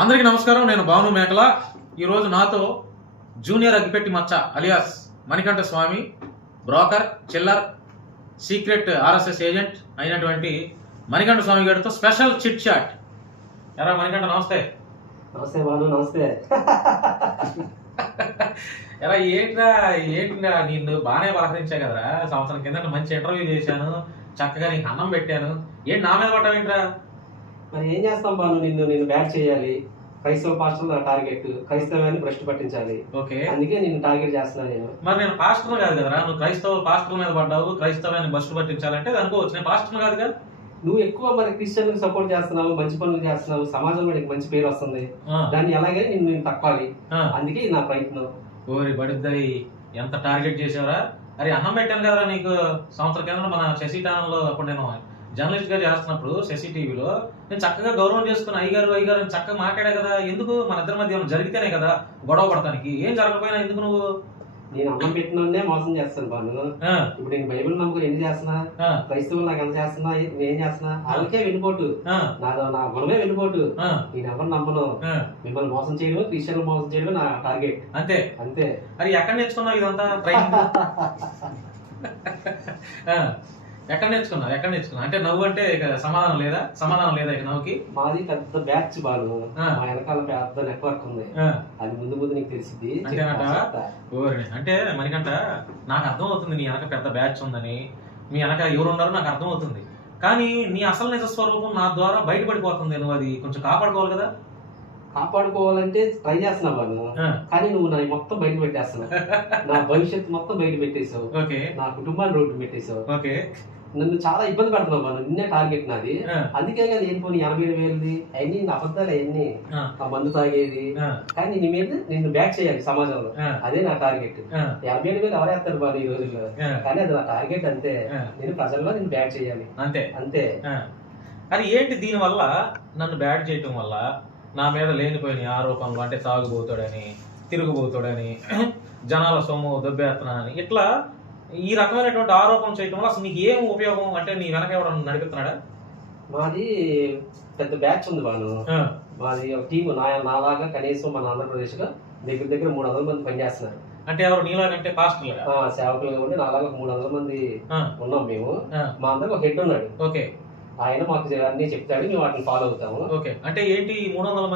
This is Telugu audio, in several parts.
అందరికీ నమస్కారం. నేను భాను మేకల. ఈరోజు నాతో జూనియర్ అగ్గిపెట్టి మచ్చ అలియాస్ మణికంఠ స్వామి, బ్రోకర్, చిల్లర్, సీక్రెట్ ఆర్ఎస్ఎస్ ఏజెంట్ అయినటువంటి మణికంఠ స్వామి గారితో స్పెషల్ చిట్ చాట్. ఎరా మణికంఠ, నమస్తే. నమస్తే భాను, నమస్తే. ఎరా ఏంట్రా నిన్ను బాగానే పలకరించా కదరా. సంవత్సరం కింద మంచి ఇంటర్వ్యూ చేశాను, చక్కగా నీకు అన్నం పెట్టాను. ఏంటి నా మీద పడ్డావేంట్రా? మరి ఏం చేస్తాం భాను, నిన్ను బ్యాట్ చేయాలి. క్రైస్తవ పాస్టర్ నా టార్గెట్, క్రైస్తవాన్ని భ్రష్టు పట్టించాలి. ఓకే, అందుకే నిన్ను టార్గెట్ చేస్తున్నాను నేను. మరి నేను పాస్టర్ కాదు కదరా. నువ్వు క్రైస్తవ పాస్టర్ మీద పడ్డావు, క్రైస్తవాన్ని భ్రష్టు పట్టించాలంటే అనుకోవచ్చు. నేను పాస్టర్ కాదు కదా. నువ్వు ఎక్కువ మరి క్రిస్టియన్ సపోర్ట్ చేస్తున్నావు, మంచి పనులు చేస్తున్నావు, సమాజంలో నీకు మంచి పేరు వస్తుంది. దాన్ని ఎలాగే నేను తప్పాలి, అందుకే నా ప్రయత్నం. ఓరి బడిద్దాయి, ఎంత టార్గెట్ చేసావరా. అరే అన్నం పెట్టాను కదరా నీకు సంవత్సరం కింద మన శశి ఛానల్లో. అప్పుడు నేను జర్నలిస్ట్ గా చేస్తున్నప్పుడు శశి టీవీలో నేను చక్కగా గౌరవం చేసుకుని అయ్యగారు అని చక్కగా మాట్లాడే కదా. ఎందుకు మన ఇద్దరి మధ్య జరిగితేనే కదా గొడవ పడతానికి. ఏం జరగకపోయినా ఎందుకు నువ్వు? నేను అన్నం పెట్టినోనే మోసం చేస్తాను భాను. ఇప్పుడు నేను బైబిల్ నమ్మకం ఎన్ని చేస్తున్నా, క్రైస్తవులు నాకు ఎంత చేస్తున్నా, నేను ఏం చేస్తున్నా, వాళ్ళకే వెన్నుపోటు. నా గుణమే వెన్నుపోటు. నేను ఎవరు నమ్మను. మిమ్మల్ని మోసం చేయడం, క్రిస్టియన్లు మోసం చేయడం నా టార్గెట్. అంతే అంతే. అది ఎక్కడ నేర్చుకున్నావు ఇదంతా ట్రైనింగ్? ఎక్కడ నేర్చుకున్నా? అంటే నవ్వు అంటే సమాధానం లేదా ఇక నవ్వుకి? మాది పెద్ద బ్యాచ్ బాలు. మా వెనకాల పెద్ద నెట్వర్క్ ఉంది. అది ముందు నీకు తెలిసింది. అంటే మరికంట నాకు అర్థం అవుతుంది నీ వెనక పెద్ద బ్యాచ్ ఉందని, మీ వెనక ఎవరు ఉన్నారో నాకు అర్థం అవుతుంది. కానీ నీ అసలు నిజ స్వరూపం నా ద్వారా బయటపడిపోతుంది. నువ్వు అది కొంచెం కాపాడుకోవాలి కదా. కాపాడుకోవాలంటే ట్రై చేస్తున్నా బాను, కానీ నువ్వు నా మొత్తం బయట పెట్టేస్తున్నావు. నా భవిష్యత్తు మొత్తం బయట పెట్టేసావు. నా కుటుంబాన్ని రోడ్డు పెట్టేసావు. నన్ను చాలా ఇబ్బంది పెడుతున్నావు బాను. నిన్నే టార్గెట్ నాది. అందుకే కదా ఏం పోనీ 87,000 అవన్నీ నా అబద్ధాలు, అవన్నీ ఆ మందు తాగేది. కానీ నీ మీద నిన్ను బ్యాక్ చేయాలి సమాజంలో. అదే నా టార్గెట్. 87,000 ఎవరేస్తారు బాను ఈ రోజుల్లో, కానీ అది నా టార్గెట్. అంతే, నేను ప్రజల్లో నిన్ను బ్యాక్ చేయాలి. అంతే. అది ఏంటి దీని వల్ల నన్ను బ్యాక్ చేయటం వల్ల నా మీద లేనిపోయిన ఆరోపణలు, అంటే తాగుబోతాడని, తిరుగుబోతాడని, జనాల సొమ్ము దొబ్బేస్తున్నానని, ఇట్లా ఈ రకమైనటువంటి ఆరోపణ చేయటం వల్ల అసలు నీకు ఏం ఉపయోగం? అంటే నీ వెనక ఎవడన్నా నడిపిస్తున్నాడా? మాది పెద్ద బ్యాచ్ ఉంది బాను. మాది ఒక టీము. నాలాగా కనీసం మన ఆంధ్రప్రదేశ్ లో దగ్గర 300 మంది పనిచేస్తున్నారు. అంటే ఎవరు నీలాగంటే పాస్టర్లుగా, సేవకులుగా ఉండి నాలాగా 300 మంది ఉన్నాం మేము. మా అందరికి ఒక హెడ్ ఉన్నాడు. ఓకే, ఆయన మాకు అన్ని చెప్తాడు, మేము వాటిని ఫాలో అవుతాము. ఓకే, అంటే ఏంటి 300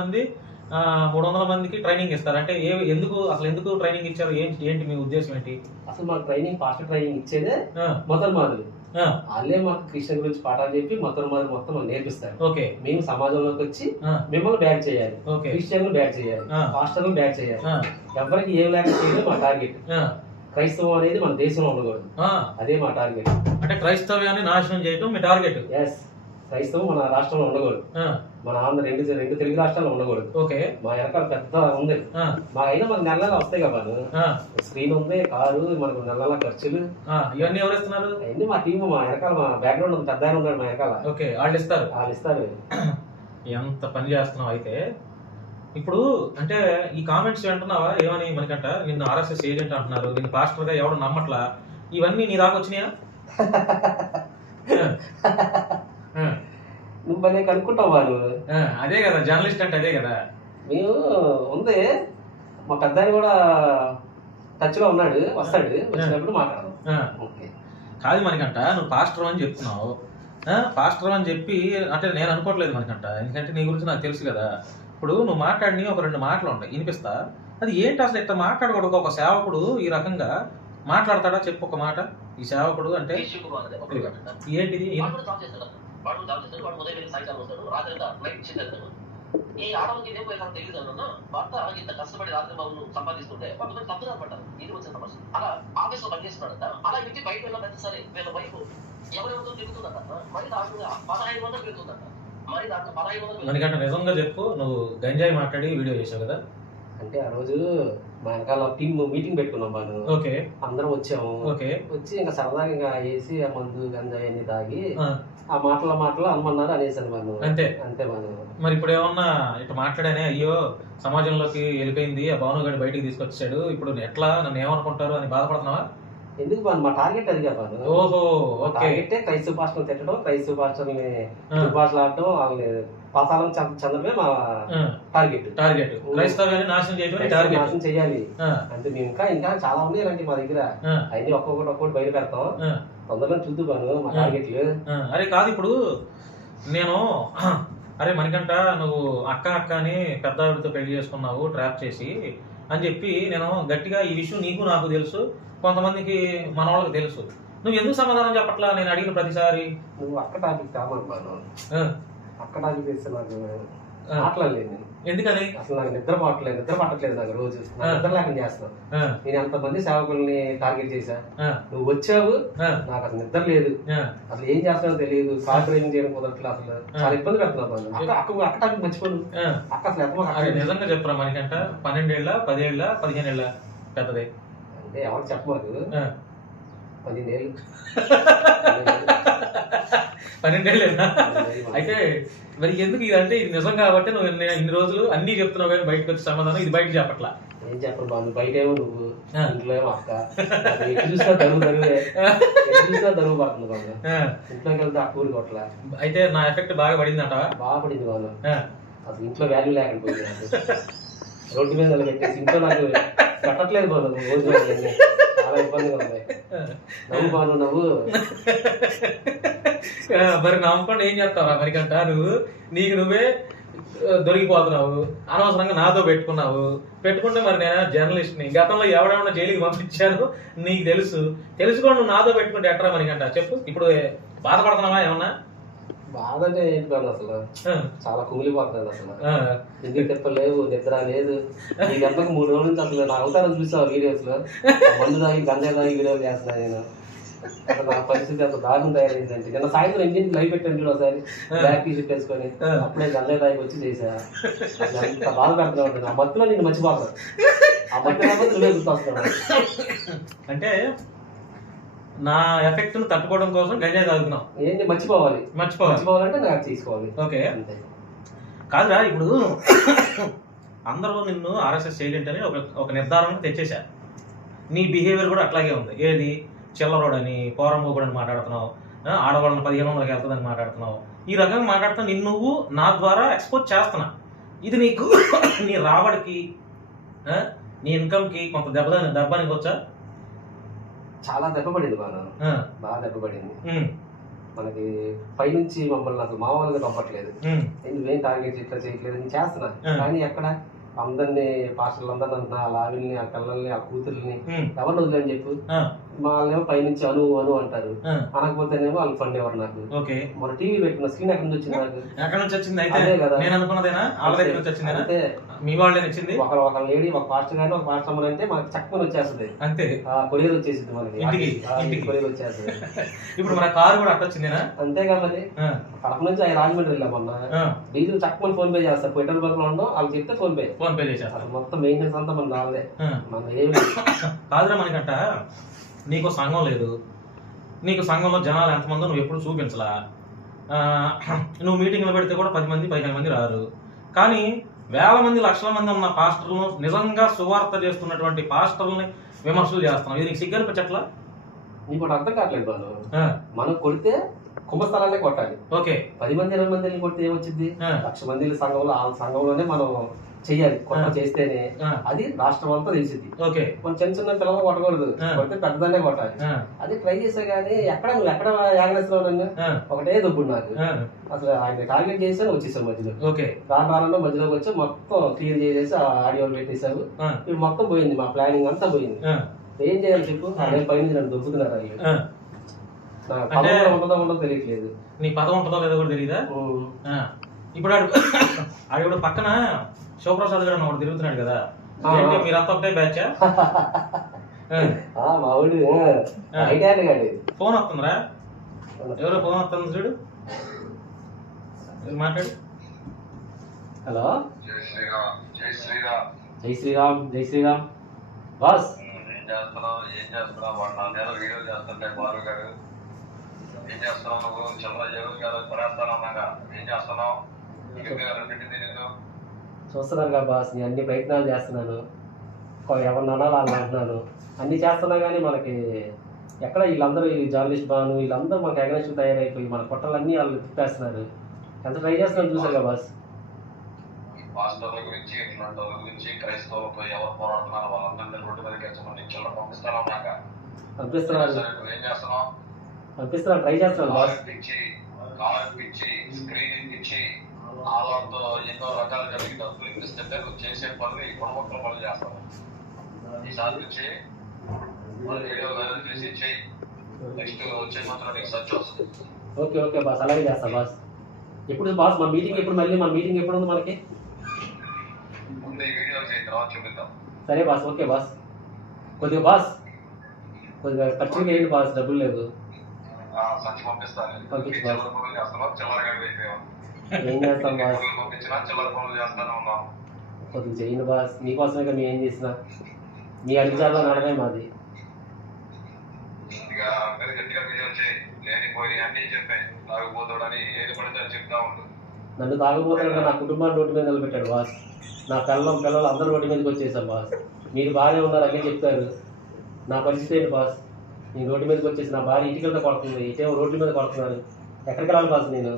మందికి ట్రైనింగ్ ఇస్తారు అంటే ఎందుకు ట్రైనింగ్ ఇచ్చారు? ఏంటి మీ ఉద్దేశం ఏంటి? అసలు మాకు ట్రైనింగ్, పాస్టర్ ట్రైనింగ్ ఇచ్చేదే మొదలు. వాళ్ళే మాకు క్రిస్టియన్ గురించి పాఠాలు చెప్పి మొత్తం నేర్పిస్తారు. ఓకే, మేము సమాజంలోకి వచ్చి మిమ్మల్ని బ్యాక్ చేయాలి, క్రిస్టియన్ బ్యాక్ చేయాలి, పాస్టర్లు బ్యాక్ చేయాలి. ఎవరికి ఏం లేక చేయడం మా టార్గెట్. క్రైస్తవం అనేది మన దేశంలో ఉండకూడదు, అదే మా టార్గెట్. అంటే క్రైస్తవ్యాన్ని నాశనం చేయడం మీ టార్గెట్. ఎస్, క్రైస్తవం మన రాష్ట్రంలో ఉండకూడదు, మన ఆంధ్ర రెండు తెలుగు రాష్ట్రాల్లో ఉండకూడదు. ఓకే, మా వెనకాల పెద్ద ఉంది. అయినా మనకు నెలలా వస్తాయి కదా, స్క్రీన్ ఉంది, కారు, మనకు నెలల ఖర్చులు, ఇవన్నీ ఎవరు ఇస్తున్నారు? అవన్నీ మా టీం, మా వెనకాల మా బ్యాక్గ్రౌండ్ ఉంది, పెద్ద ఉన్నాడు మా వెనకాల. ఓకే, వాళ్ళు ఇస్తారు. ఎంత పని చేస్తున్నావు అయితే. ఇప్పుడు అంటే ఈ కామెంట్స్ వింటున్నావా? ఏమని మనకంట నిన్ను ఆర్ఎస్ఎస్ ఏజెంట్ అంటున్నారు, నిన్ను పాస్టర్ గా ఎవరు నమ్మట్లా, ఇవన్నీ నీ దాకా వచ్చినాయా? నువ్వు పని కనుక్కుంటావు వాళ్ళు. అదే కదా జర్నలిస్ట్ అంటే, అదే కదా. మేము ఉంది, మా పెద్ద కూడా టచ్ లో ఉన్నాడు, వస్తాడు, వచ్చినప్పుడు మాట్లాడదాం. కాదు మనకంట, నువ్వు పాస్టర్ అని చెప్తున్నావు. పాస్టర్ అని చెప్పి అంటే నేను అనుకోవట్లేదు మనకంట, ఎందుకంటే నీ గురించి నాకు తెలుసు కదా. ఇప్పుడు నువ్వు మాట్లాడిని ఒక 2 మాటలు ఉంటాయి, వినిపిస్తా. అది ఏంటి అసలు ఇట్లా మాట్లాడకూడదు? ఒక సేవకుడు ఈ రకంగా మాట్లాడతాడా? చెప్పు ఒక మాట. ఈ సేవకుడు అంటే ఏంటిది? ఈ ఆడవాళ్ళకి ఇదే పోయినా తెలియదు అన్న భర్త ఇంత కష్టపడి రాత్రి బాబును సంపాదిస్తుంటే వాళ్ళు తప్పుగా పడ్డారు. ఇది వచ్చిన సమస్య. అలా ఆఫీస్ లో పనిచేస్తున్నాడంట. అలా వ్యక్తి బయట వెళ్ళిన సరే వీళ్ళ వైపు ఎవరెవరితో తిరుగుతుందట. మరి దాంట్లో 1500 పెరుగుతుందట. మరి దాంట్లో 1500. మనకంటే నిజంగా చెప్పు, నువ్వు గంజాయి మాట్లాడి వీడియో చేసావు కదా? అంటే ఆ రోజు మా వెనకాల టీమ్ మీటింగ్ పెట్టుకున్నాం బాను. ఓకే, అందరం వచ్చాము. వచ్చి ఇంకా సరదాగా ఇంకా వేసి ఆ మందు గంజాయి అన్ని తాగి ఆ మాటలు అనుమన్నారు అనేసాను బాను. అంతే బాను. మరి ఇప్పుడు ఏమన్నా ఇట్లా మాట్లాడానే, అయ్యో సమాజంలోకి వెళ్ళిపోయింది, ఆ భాను గారిని బయటికి తీసుకొచ్చాడు, ఇప్పుడు ఎట్లా నన్ను ఏమనుకుంటారు అని బాధపడుతున్నావా? ఎందుకు బాను, మా టార్గెట్ అది కదా. ఓహో, టార్గెట్ క్రైస్తవ పాస్టర్ని తిట్టడం, క్రైస్తవ పాస్టర్ని దుర్భాషలాడటం, వాళ్ళని పాతాళం చందమే మా టార్గెట్. క్రైస్తవాన్ని నాశనం చేయడం టార్గెట్. నాశనం చేయాలి అంటే మేము ఇంకా చాలా ఉన్నాయి ఇలాంటి మా దగ్గర. అన్ని ఒక్కొక్కటి బయట పెడతాం. తొందరగా చూద్దాను మా టార్గెట్లు. అరే కాదు, ఇప్పుడు నేను అరే మణికంఠ నువ్వు అక్క అని పెద్ద ఆవిడతో పెళ్లి చేసుకున్నావు ట్రాప్ చేసి అని చెప్పి నేను గట్టిగా ఈ విషయం నీకు నాకు తెలుసు, కొంతమందికి మన వాళ్ళకి తెలుసు, నువ్వు ఎందుకు సమాధానం చెప్పట్లా నేను అడిగిన ప్రతిసారి? నువ్వు అక్క టాపిక్ కామనుకోను. అక్క టాపిక్ తెస్తే నాకు మాట్లాడలేదు నేను. ఎందుకని? అసలు నాకు నిద్ర పట్టట్లేదు నాకు రోజు. నిద్ర లేకుండా చేస్తాను. నేను ఎంతమంది సేవకుల్ని టార్గెట్ చేశా. నువ్వు వచ్చావు, నాకు అసలు నిద్ర లేదు, అసలు ఏం చేస్తానో తెలియదు, కార్ డ్రైవింగ్ చేయడం కుదరట్లేదు, అసలు చాలా ఇబ్బంది పెడుతున్నాను. అక్క టాపిక్ మర్చిపోను. అక్క అసలు ఎంత నిజంగా చెప్పరా మనకంట 12 ఏళ్ళ 10 ఏళ్ళ 15 ఏళ్ళ పెద్దది అంటే ఎవరు చెప్పమాకు. 12 ఏళ్ళు 12 ఏళ్ళేనా? అయితే మరి ఎందుకు ఇది అంటే ఇది నిజం కాబట్టి నువ్వు ఇన్ని రోజులు అన్ని చెప్తున్నావు కానీ బయటకు వచ్చి సమాధానం ఇది బయట చెప్పట్లా. ఏం చెప్పరు బాబు, బయట ఏమో నువ్వు, ఇంట్లో ఏమో అక్క. చూసినా దరువు పడుతుంది బాబు. ఇంట్లోకి వెళ్తే అక్క ఊరి కొట్ల. అయితే నా ఎఫెక్ట్ బాగా పడిందంట. బాగా పడింది బాబు. అసలు ఇంట్లో వాల్యూ లేకుండా పోయింది నాకు. రోడ్డు మీద పెట్టేసి ఇంట్లో నాకు కట్టట్లేదు బాబు. రోజు చాలా ఇబ్బందిగా ఉన్నాయి. నవ్వు బాను నవ్వు. మరి నమ్మకుండా ఏం చేస్తావురా మరికంట? నీకు నువ్వే దొరికిపోతున్నావు, అనవసరంగా నాతో పెట్టుకుంటే మరి నేను జర్నలిస్ట్ని, గతంలో ఎవడెవడో జైలుకి పంపించాను నీకు తెలుసుకోండి, నువ్వు నాతో పెట్టుకుంటే ఎట్రా మరికంట చెప్పు. ఇప్పుడు బాధపడుతున్నావా ఏమన్నా? బాధ అంటే ఏంటి కాదు, అసలు చాలా కుమిలిపోతుంది. అసలు ఇంటికి తిప్పలేవు, నిద్ర లేదు. ఈ దెబ్బకి 3 రోజుల నుంచి అసలు నా అవతారం చూసావు వీడియోస్ లో. మందు తాగి గంజా తాగి వీడియోలు చేస్తున్నా నేను. అసలు నా పరిస్థితి అసలు దారుణం తయారైందంటే నిన్న సాయంత్రం ఇంటికి లైవ్ పెట్టాను చూడు ఒకసారి, బ్లాక్ టీ షర్ట్ వేసుకొని. అప్పుడే గంజా తాగి వచ్చి చేసా. అంత బాధ పెడుతూ ఉంటుంది. ఆ మత్తులో నేను మర్చిపోతాను. ఆ మత్తులో నువ్వే గుర్తొస్తున్నాను. అంటే నా ఎఫెక్ట్ ను తట్టుకోవడం కోసం గంజాయి తాగుతున్నాం. ఏంటి మర్చిపోవాలంటే నాకు తీసుకోవాలి. ఓకే కాదురా, ఇప్పుడు అందరూ నిన్ను ఆర్ఎస్ఎస్ ఏజెంట్ అని ఒక నిర్ధారణకు తెచ్చేశారు. నీ బిహేవియర్ కూడా అట్లాగే ఉంది. ఏది చిల్లరోడని, పోరంబోగుడని మాట్లాడుతున్నావు, ఆడవాళ్ళని 1500కి వెళ్తుందని మాట్లాడుతున్నావు. ఈ రకంగా మాట్లాడుతున్నా నిన్ను నువ్వు నా ద్వారా ఎక్స్పోజ్ చేస్తున్నా. ఇది నీకు నీ రాబడికి నీ ఇన్కమ్కి కొంత దెబ్బనికి వచ్చా? చాలా దెబ్బపడింది బాగా దెబ్బపడింది. మనకి పైనుంచి మమ్మల్ని అసలు మామూలుగా పంపట్లేదు. నువ్వేం టార్గెట్ ఇట్లా చేయట్లేదు, నేను చేస్తున్నా కానీ ఎక్కడ అందరినీ పాస్టర్లందరినీ అంటున్నా, ఆ లావిల్ని, ఆ పిల్లల్ని, ఆ కూతుర్ని ఎవరిని వదిలేని చెప్పు. వాళ్ళేమో పైనుంచి అను అంటారు, అనకపోతేనేమో వాళ్ళు ఫండ్ ఎవరు నాకు. మన టీవీ పెట్టుకున్న స్క్రీన్ ఎక్కడి నుంచి వచ్చింది నాకు? ఎక్కడి నుంచి వచ్చింది? అదే కదా నేను అనుకున్నదేనా? అంటే మీ వాళ్ళే వచ్చింది. ఒక లేడీ, ఒక పాస్టర్ గానీ ఒక పాస్టర్ అమ్మని అంటే మనకి చక్కని వచ్చేస్తుంది. అంతే, కొరియర్ వచ్చేసింది మనకి, కొరియర్ వచ్చేస్తుంది. ఇప్పుడు మన కారు కూడా అట్ట వచ్చిందేనా? అంతేగా మరి. కడప నుంచి రాజమండ్రి వెళ్ళాం మొన్న. డీజిల్ చక్కని ఫోన్ పే చేస్తారు. పెట్రోల్ బంక్ లో ఉండడం వాళ్ళు చెప్తే ఫోన్ పే చేసేస్తారు. మొత్తం మెయింటెనెన్స్ అంతా మన రాలే. మన ఏమి కాదురా మనకంట, నీకు సంఘం లేదు, నీకు సంఘంలో జనాలు ఎంతమందో నువ్వు ఎప్పుడు చూపించలా. నువ్వు మీటింగ్లో పెడితే కూడా 10 మంది 15 మంది రారు. కానీ వేల మంది లక్షల మంది ఉన్న పాస్టర్లను, నిజంగా సువార్త చేస్తున్నటువంటి పాస్టర్లని విమర్శలు చేస్తున్నావు. ఇది నీకు సిగ్గనిపించట్లా? నీకు అర్థం కావట్లేదు బాను. మనం కొడితే కుంభస్థలాలే కొట్టాలి. ఓకే, 10 మంది 20 మందిని కొడితే ఏమొచ్చింది? 1,00,000 మంది సంఘంలో, ఆ సంఘంలోనే మనం చెయ్యాలి. కొత్త చేస్తేనే అది రాష్ట్రం అంతా తెలిసింది. మన చిన్న పిల్లలు కొట్టకూడదు, కొడితే పెద్దదాన్నే కొట్టాలి. అది ట్రై చేసా గానీ నువ్వు ఎక్కడ యాగనేస్తున్నావు నన్ను? ఒకటే దొబ్బుడు నాకు. అసలు ఆయన టార్గెట్ చేసాను, వచ్చేసావు మధ్యలో. రాను మధ్యలోకి వచ్చి మొత్తం క్లియర్ చేసేసి ఆడియోలు పెట్టేశావు. ఇప్పుడు మొత్తం పోయింది, మా ప్లానింగ్ అంతా పోయింది. ఏం చేయాలి చెప్పు? అదే పైన నన్ను దొబ్బుతున్నారు. వాళ్ళు ఉండదో తెలియట్లేదు. నీ పదం ఉంటుందో లేదో కూడా తెలియదా? ఇప్పుడు ఆడు పక్కన శివప్రసాద్ గారు ఒకటి తిరుగుతున్నాడు కదా, మీరంతా ఒకటే బ్యాచ్? ఫోన్ వస్తుందిరా, ఎవరో ఫోన్ వస్తుంది చూడు, మాట్లాడు. హలో, జై శ్రీరామ్ బాస్. ఏం చేస్తున్నావు? వాడు నా మీద వీడియో చేస్తుంటే బాలు గారు ఏం చేస్తున్నావు? నువ్వు చిల్లర జరుగుతారు పడేస్తానన్నాగా ఏం చేస్తున్నావు? చూస్తున్నారు కదా బాస్, నేను అన్ని ప్రయత్నాలు చేస్తున్నాను. ఎవరిని అనాలి వాళ్ళని అంటున్నాను, అన్ని చేస్తున్నా కానీ మనకి ఎక్కడ వీళ్ళందరూ, ఈ జర్నలిస్ట్ బాను వీళ్ళందరూ మనకి అగనెస్ట్ తయారైపోయి మన పొట్టలన్నీ వాళ్ళు తిప్పేస్తున్నారు. ఎంత ట్రై చేస్తున్నాను చూసారు కదా బాస్. ఈ పాస్టర్ల గురించి ఇట్లాంటి వాళ్ళ గురించి క్రైస్తవులతో ఎవరు పోరాడుతున్నారు వాళ్ళందరినీ రోడ్డు మీదకి ఎచ్చమని చిల్లర పంపిస్తాను నాక. పంపిస్తున్నాను నువ్వేం చేస్తున్నావు? పంపిస్తున్నాను, ట్రై చేస్తున్నాను బాస్. కాలర్ ఇచ్చి స్క్రీనింగ్ ఇచ్చి వాళ్ళతో ఎన్నో రకాల కలిగి డబ్బులు ఇప్పిస్తుంటే నువ్వు చేసే పనులు ఈ గుణమొక్కల పనులు చేస్తావు. ఈసారి నుంచి వీడియో వైరల్ చేసి చెయ్యి. నెక్స్ట్ వచ్చే మాత్రం నీకు సర్చ్ వస్తుంది. ఓకే ఓకే బాస్, అలాగే చేస్తా బాస్. ఎప్పుడు బాస్ మన మీటింగ్ ఎప్పుడు, మళ్ళీ మన మీటింగ్ ఎప్పుడు ఉంది మనకి? ముందు ఈ వీడియో చేయి, తర్వాత చూపిద్దాం. సరే బాస్, ఓకే బాస్. కొద్దిగా బాస్ కొద్దిగా ఖర్చులు వేయండి బాస్, డబ్బులు లేదు. సంచి పంపిస్తాను. పంపించు బాస్. చిల్లర పనులు చేస్తున్నావు, చిల్లరగా అయిపోయావు. ఏం చేస్తాం బాస్, పంపించినా చిల్లర పనులు చేస్తానే ఉన్నాం. కొద్దిగా చేయండి బాస్, మీకోసమే కదా మేము ఏం చేసినా. మీ అడుగుజాల్లో నడమే మాది. ఇక అందరు గట్టిగా వీడియో చేయి. లేనిపోయి అన్నీ చెప్పాయి. తాగుపోతాడని ఏది పడితే అది చెప్తా ఉండు. నన్ను తాగుపోతాడు, నా కుటుంబాన్ని రోడ్డు మీద నిలబెట్టాడు బాస్. నా పిల్లలు అందరూ రోడ్డు మీదకి వచ్చేసాం బాస్. మీరు బాగానే ఉన్నారు అన్నీ చెప్తారు, నా పరిస్థితి ఏంటి బాస్? నేను రోడ్డు మీదకి వచ్చేసి నా భార్య ఇంటికెళ్తే కొడుతుంది, ఇటేమో రోడ్డు మీద కొడుతున్నారు. ఎక్కడికి వెళ్ళాలి బాస్ నేను?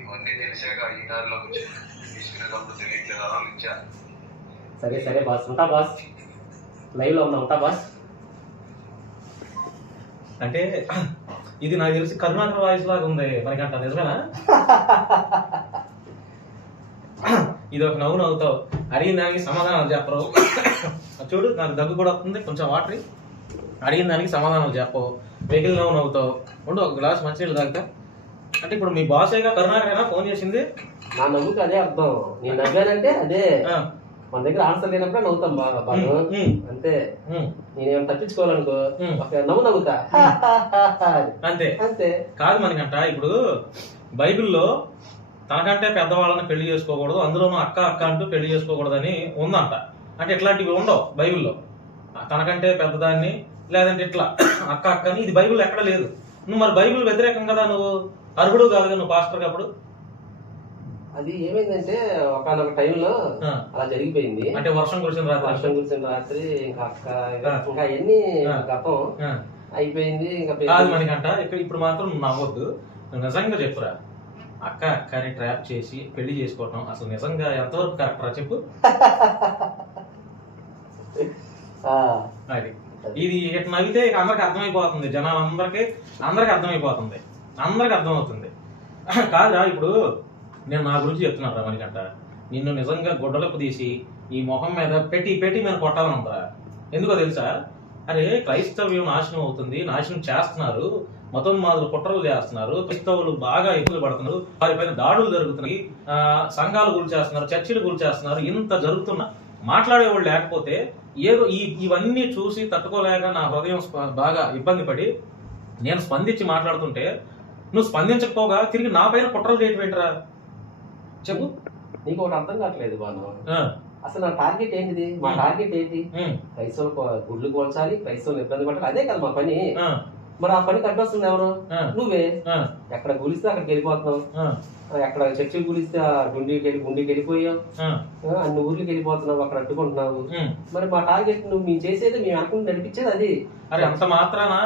ఇవన్నీ తెలిసాక ఈ దారిలోకి వచ్చి తీసుకునేటప్పుడు తెలియట్లేదు అలా ఇచ్చా. సరే సరే బాస్, ఉంటా బాస్. లైవ్లో ఉన్నా, ఉంటా బాస్. అంటే ఇది నాకు తెలిసి కరుణాకర్ వాయిస్ లాగా ఉంది మనకంట, నిజమేనా? ఇది ఒక నవ్వు నవ్వుతావు, అడిగిన దానికి సమాధానాలు చెప్పరు. చూడు నాకు దగ్గు కూడా వస్తుంది, కొంచెం వాటర్. అడిగిన దానికి సమాధానాలు చెప్పవు, వెహికల్ నవ్వు నవ్వుతావు. ఉండు ఒక గ్లాస్ మంచినీళ్ళు తాగుతా. అంటే ఇప్పుడు మీ బాసేగా కరుణాకరేనా ఫోన్ చేసింది? నా నవ్వుకి అదే అర్థం. నేను నవ్వానంటే అదే, మన దగ్గర ఆన్సర్ లేనప్పుడే నవ్వుతాం బాగా, అంతే. నేనేమైనా తప్పించుకోవాలనుకో ఒక నవ్వు నవ్వుతా, అంతే అంతే. కాదు మనకంట, ఇప్పుడు బైబిల్లో తనకంటే పెద్దవాళ్ళని పెళ్లి చేసుకోకూడదు, అందులోనూ అక్క అక్క అంటూ పెళ్లి చేసుకోకూడదని ఉందంట. అంటే ఇట్లాంటివి ఉండవు బైబిల్లో. తనకంటే పెద్దదాన్ని లేదంటే ఇట్లా అక్క అక్క అని ఇది బైబిల్ ఎక్కడ లేదు. నువ్వు మరి బైబిల్ వ్యతిరేకం కదా, నువ్వు అర్హుడు కాదు కదా నువ్వు పాస్టర్ అప్పుడు. అది ఏమైందంటే ఒకనొక టైంలో అలా జరిగిపోయింది. అంటే వర్షం కురిసిన రాత్రి ఇంకా అక్క ఇంకా ఎన్ని గతం అయిపోయింది. ఇంకా కాదు మనకంట ఇక్కడ ఇప్పుడు మాత్రం నువ్వు నవ్వద్దు, నువ్వు నిజంగా చెప్పురా. అక్క అక్కని ట్రాప్ చేసి పెళ్లి చేసుకోవటం అసలు నిజంగా ఎంతవరకు కరెక్టరా చెప్పు. అది ఇది ఇట్లా నవ్వితే ఇక అందరికి అర్థమైపోతుంది, జనాలందరికీ అర్థమైపోతుంది, అందరికి అర్థమవుతుంది. కాదురా ఇప్పుడు నేను నా గురించి చెప్తున్నాను మనకంట, నిన్ను నిజంగా గుడ్డలకు తీసి ఈ మొహం మీద పెట్టి మీద కొట్టాలని ఉందా? ఎందుకో తెలుసా? అరే క్రైస్తవ్యం నాశనం అవుతుంది, నాశనం చేస్తున్నారు, మతం మాదులు కుట్రలు చేస్తున్నారు, క్రైస్తవులు బాగా ఇబ్బందులు పడుతున్నారు, వారిపైన దాడులు జరుగుతున్నాయి, సంఘాలు కూల్చేస్తున్నారు, చర్చిలు కూల్చేస్తున్నారు. ఇంత జరుగుతున్నా మాట్లాడేవాళ్ళు లేకపోతే ఏదో ఇవన్నీ చూసి తట్టుకోలేక నా హృదయం బాగా ఇబ్బంది పడి నేను స్పందించి మాట్లాడుతుంటే నువ్వు స్పందించకపోగా తిరిగి నా పైన కుట్రలు చేయటం ఏంటరా చెప్పు. నీకు ఒకటి అర్థం కావట్లేదు బాను, అసలు నా టార్గెట్ ఏంటిది? మా టార్గెట్ ఏంటి? క్రైస్తవులు గుడ్లు కోల్చాలి, క్రైస్తవులు ఇబ్బంది పడాలి, అదే కదా మా పని. మరి ఆ పని కట్టొస్తుంది ఎవరు? నువ్వే. ఎక్కడ కూలిస్తే అక్కడికి వెళ్ళిపోతున్నావు, ఎక్కడ చర్చికి కూలిస్తే ఆ గుండెకి వెళ్ళిపోయావు, అన్ని ఊర్లకి వెళ్ళిపోతున్నావు, అక్కడ అడ్డుకుంటున్నావు. మరి మా టార్గెట్ నువ్వు మేము చేసేది, మేము అనుకుని నడిపించేది అది. అరే అంత మాత్రాన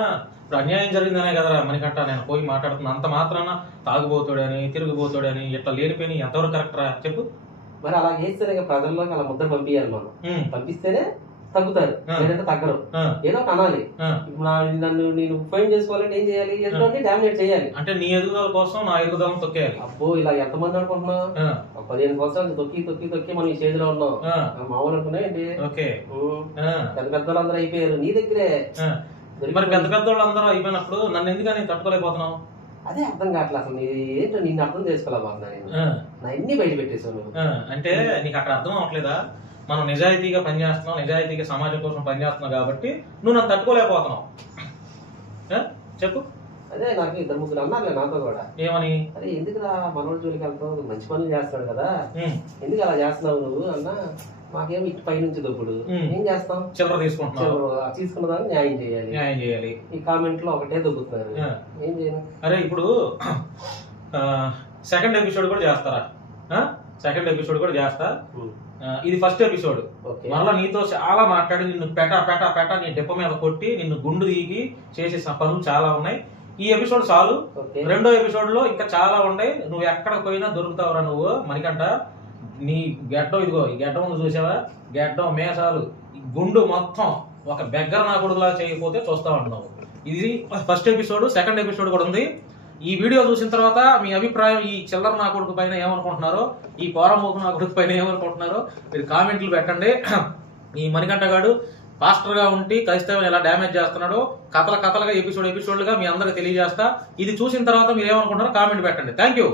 ఇప్పుడు అన్యాయం జరిగిందనే కదరా మనకంట నేను పోయి మాట్లాడుతున్నా. అంత మాత్రాన తాగుబోతాడని తిరుగుబోతాడని ఇట్లా లేనిపోయి ఎంతవరకు కరెక్ట్ రా చెప్పు. మరి అలా చేస్తేనే ప్రజల్లోకి అలా ముద్ర పంపించాలి మనం, పంపిస్తేనే తగ్గుతారు, లేదంటే తగ్గరు. ఏదో ఒక అనాలి. నన్ను నేను ఫైన్ చేసుకోవాలంటే ఏం చేయాలి? ఎదుటి డామినేట్ చేయాలి. అంటే నీ ఎదుగుదల కోసం నా ఎదుగుదలను తొక్కేయాలి. అబ్బో ఇలా ఎంతమంది అనుకుంటున్నావు? 15 సంవత్సరాలు తొక్కి మనం ఈ స్టేజ్ లో ఉన్నాం. మామూలు అనుకున్నా ఏంటి? పెద్ద పెద్దవాళ్ళందరూ అయిపోయారు నీ దగ్గరే. మరి పెద్ద పెద్దవాళ్ళందరూ అయిపోయినప్పుడు నన్ను ఎందుకని తట్టుకోలేకపోతున్నావు? అదే అర్థం కావట్లేదు అసలు. ఏంటో నిన్ను అర్థం చేసుకోలేకపోతున్నా నేను. నా అన్ని బయట పెట్టేశాను. అంటే నీకు అక్కడ అర్థం అవట్లేదా? మనం నిజాయితీగా పనిచేస్తున్నాం, నిజాయితీగా సమాజం కోసం పనిచేస్తున్నావు కాబట్టి నువ్వు నన్ను తట్టుకోలేకపోతున్నావు. చెప్పు. అదే నాకు 2-3 అన్నారులే నాతో కూడా. ఏమని? అరే ఎందుకురా మనోడి జోలికి వెళ్తావు, మంచి పనులు చేస్తాడు కదా, ఎందుకు అలా చేస్తున్నావు నువ్వు అన్నా. మాకేమో ఇటు పై నుంచి దొప్పుడు ఏం చేస్తాం, చిల్లర తీసుకుంటున్నావు, తీసుకున్న దాన్ని న్యాయం చేయాలి. ఈ కామెంట్ లో ఒకటే దొబ్బుతున్నారు, ఏం చేయను. అరే ఇప్పుడు సెకండ్ ఎపిసోడ్ కూడా చేస్తారా? సెకండ్ ఎపిసోడ్ కూడా చేస్తా. ఇది ఫస్ట్ ఎపిసోడ్. మరలా నీతో చాలా మాట్లాడి నిన్ను పెట నీ డెప్ప మీద కొట్టి నిన్ను గుండు దిగి చేసే పనులు చాలా ఉన్నాయి. ఈ ఎపిసోడ్ చాలు. ఓకే. రెండో ఎపిసోడ్ లో ఇంకా చాలా ఉన్నాయి. నువ్వు ఎక్కడ పోయినా దొరుకుతావురా నువ్వు మణికంఠ. నీ గడ్డం ఇదిగో, ఈ గడ్డం ఉంది చూసావా, గడ్డం మేసాలు ఈ గుండు మొత్తం ఒక బెగ్గర నా కొడుకులా చేయకపోతే చూస్తా ఉంటున్నావు. ఇది ఫస్ట్ ఎపిసోడ్. సెకండ్ ఎపిసోడ్ కూడా ఉంది. ఈ వీడియో చూసిన తర్వాత మీ అభిప్రాయం ఈ చిల్లర నా కొడుకు పైన ఏమనుకుంటున్నారో, ఈ పోరంబోకు నా కొడుకు పైన ఏమనుకుంటున్నారో మీరు కామెంట్లు పెట్టండి. ఈ మణికంఠ గాడు పాస్టర్ గా ఉండి క్రైస్తవుని ఎలా డ్యామేజ్ చేస్తున్నాడో కథలుగా ఎపిసోడ్లుగా మీ అందరికి తెలియజేస్తా. ఇది చూసిన తర్వాత మీరు ఏమనుకుంటున్నారో కామెంట్ పెట్టండి. Thank you.